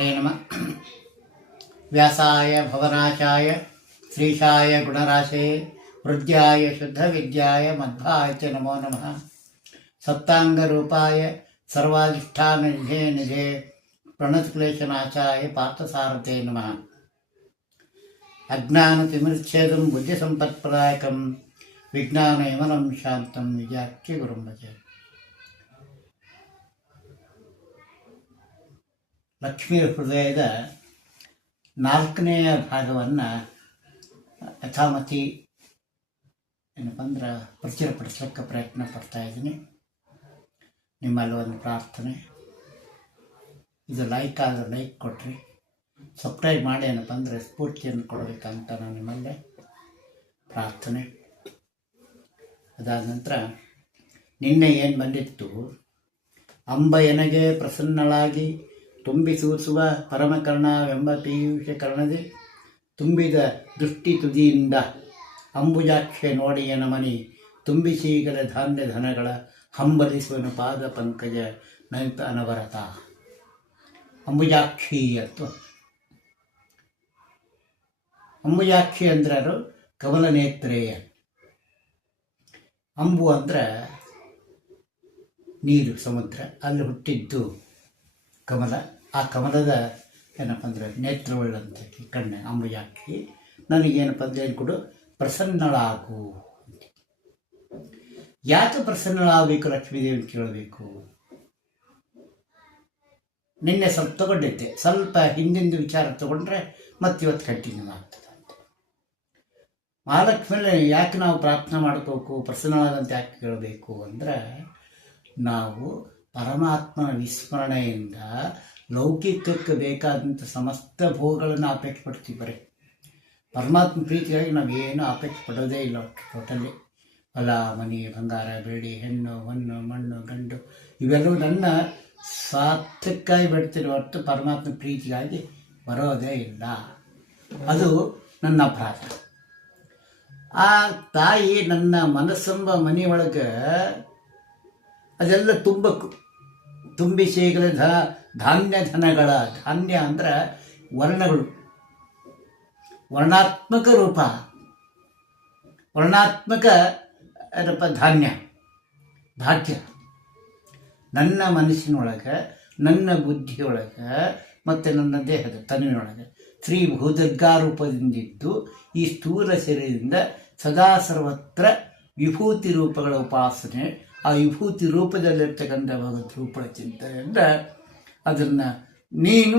ಹರೇ ನಮಃ. ವ್ಯಾಸಾಯ ಭವನಾಶಾಯ ಶ್ರೀಶಾಯ ಗುಣರಾಶೇ ಹೃದ್ಯಾಯ ಶುದ್ಧ ವಿದ್ಯಾಯ ಮಧ್ವಾಯ ಚ ನಮೋ ನಮಃ. ಸಪ್ತಾಂಗರೂಪಾಯ ಸರ್ವಾಧಿಷ್ಠಾನ ನಿಧೇ ನಿಧೇ ಪ್ರಣತಕ್ಲೇಶನಾಶಾಯ ಪಾರ್ಥಸಾರಥೇ ನಮಃ. ಅಜ್ಞಾನತಿಮಿರ್ಚ್ಛೇದಂ ಬುದ್ಧಿಸಂಪತ್ಪ್ರದಾಯಕಂ ವಿಜ್ಞಾನಯಮನಂ ಶಾಂತಂ ವಿಜಾಖ್ಯ ಗುರುಂ ಭಜೆ. ಲಕ್ಷ್ಮೀ ಹೃದಯದ 4ನೆಯ ಭಾಗವನ್ನು ಯಥಾಮತಿ ಏನಪ್ಪ ಅಂದ್ರೆ ಪ್ರಚುರಪಡಿಸೋಕ್ಕೆ ಪ್ರಯತ್ನ ಪಡ್ತಾ ಇದ್ದೀನಿ. ನಿಮ್ಮಲ್ಲಿ ಒಂದು ಪ್ರಾರ್ಥನೆ, ಇದು ಲೈಕ್ ಆದರೆ ಲೈಕ್ ಕೊಟ್ರಿ, ಸಬ್ಸ್ಕ್ರೈಬ್ ಮಾಡಿ ಏನಪ್ಪ ಅಂದರೆ ಸ್ಫೂರ್ತಿಯನ್ನು ಕೊಡಬೇಕಂತ ನಾನು ನಿಮ್ಮಲ್ಲೇ ಪ್ರಾರ್ಥನೆ. ಅದಾದ ನಂತರ ನಿನ್ನೆ ಏನು ಬಂದಿತ್ತು, ಅಂಬ ಎನಗೆ ಪ್ರಸನ್ನಳಾಗಿ ತುಂಬಿಸೂಸುವ ಪರಮಕರ್ಣವೆಂಬ ಪೀಯೂಷಕರ್ಣದೆ ತುಂಬಿದ ದೃಷ್ಟಿ ತುದಿಯಿಂದ ಅಂಬುಜಾಕ್ಷೆ ನೋಡಿಯನ ಮನಿ ತುಂಬಿಸೀಗಲ ಧಾನ್ಯ ಧನಗಳ ಹಂಬಲಿಸುವನು ಪಾದ ಪಂಕಜ ನೈತ ಅನವರತ. ಅಂಬುಜಾಕ್ಷಿ ಅಥವಾ ಅಂಬುಜಾಕ್ಷಿ ಅಂದ್ರೆ ಅದು ಕಮಲ ನೇತ್ರೇಯ. ಅಂಬು ಅಂದ್ರೆ ನೀರು, ಸಮುದ್ರ, ಅಲ್ಲಿ ಹುಟ್ಟಿದ್ದು ಕಮಲ. ಆ ಕಮಲದ ಏನಪ್ಪ ಅಂದರೆ ನೇತ್ರವುಳ್ಳಂಥ ಕಣ್ಣೆ ಅಂಬುಜಾಕ್ಷಿ. ನನಗೇನಪ್ಪ ಅಂದರೆ ಏನು ಕೊಡು, ಪ್ರಸನ್ನಳಾಗು. ಯಾಕೆ ಪ್ರಸನ್ನಳಾಗಬೇಕು ಲಕ್ಷ್ಮೀದೇವಿ ಅಂತ ಕೇಳಬೇಕು. ನಿನ್ನೆ ಸ್ವಲ್ಪ ತಗೊಂಡಿದ್ದೆ, ಸ್ವಲ್ಪ ಹಿಂದಿಂದು ವಿಚಾರ ತಗೊಂಡ್ರೆ ಮತ್ತೆ ಇವತ್ತು ಕಂಟಿನ್ಯೂ ಆಗ್ತದೆ ಅಂತ. ಮಹಾಲಕ್ಷ್ಮಿ ಯಾಕೆ ನಾವು ಪ್ರಾರ್ಥನೆ ಮಾಡ್ಕೋಬೇಕು, ಪ್ರಸನ್ನಳಾದಂತ ಯಾಕೆ ಕೇಳಬೇಕು ಅಂದರೆ, ನಾವು ಪರಮಾತ್ಮನ ವಿಸ್ಮರಣೆಯಿಂದ ಲೌಕಿಕಕ್ಕೆ ಬೇಕಾದಂಥ ಸಮಸ್ತ ಭೋಗಗಳನ್ನು ಅಪೇಕ್ಷೆ ಪಡ್ತೀವಿ. ಬರೀ ಪರಮಾತ್ಮ ಪ್ರೀತಿಯಾಗಿ ನಾವೇನು ಅಪೇಕ್ಷೆ ಪಡೋದೇ ಇಲ್ಲ ಟೋಟಲಿ. ಹೊಲ, ಮನೆ, ಬಂಗಾರ, ಬೆಳ್ಳಿ, ಹೆಣ್ಣು, ಹೊನ್ನು, ಮಣ್ಣು, ಗಂಡು ಇವೆಲ್ಲವೂ ನನ್ನ ಸ್ವಾರ್ಥಕ್ಕಾಗಿ ಬಿಡ್ತೀನಿ ಹೊರತು ಪರಮಾತ್ಮ ಪ್ರೀತಿಗಾಗಿ ಬರೋದೇ ಇಲ್ಲ. ಅದು ನನ್ನ ಅಪರಾಧ. ಆ ತಾಯಿ ನನ್ನ ಮನಸ್ಸೆಂಬ ಮನೆಯೊಳಗೆ ಅದೆಲ್ಲ ತುಂಬಿಸೀಗಲ ಧಾನ್ಯ ಧನಗಳ, ಧಾನ್ಯ ಅಂದ್ರೆ ವರ್ಣಗಳು, ವರ್ಣಾತ್ಮಕ ರೂಪ, ವರ್ಣಾತ್ಮಕ ಏನಪ್ಪ ಧಾನ್ಯ, ಭಾಗ್ಯ ನನ್ನ ಮನಸ್ಸಿನೊಳಗೆ, ನನ್ನ ಬುದ್ಧಿಯೊಳಗೆ ಮತ್ತು ನನ್ನ ದೇಹದ ತನುವಿನೊಳಗೆ ಶ್ರೀ ಭೂದುರ್ಗಾ ರೂಪದಿಂದಿದ್ದು ಈ ಸ್ಥೂಲ ಶರೀರದಿಂದ ಸದಾ ಸರ್ವತ್ರ ವಿಭೂತಿ ರೂಪಗಳ ಉಪಾಸನೆ, ಆ ವಿಭೂತಿ ರೂಪದಲ್ಲಿರ್ತಕ್ಕಂಥ ಭಗವದ್ ರೂಪಗಳ ಚಿಂತನೆಯಿಂದ ಅದನ್ನು ನೀನು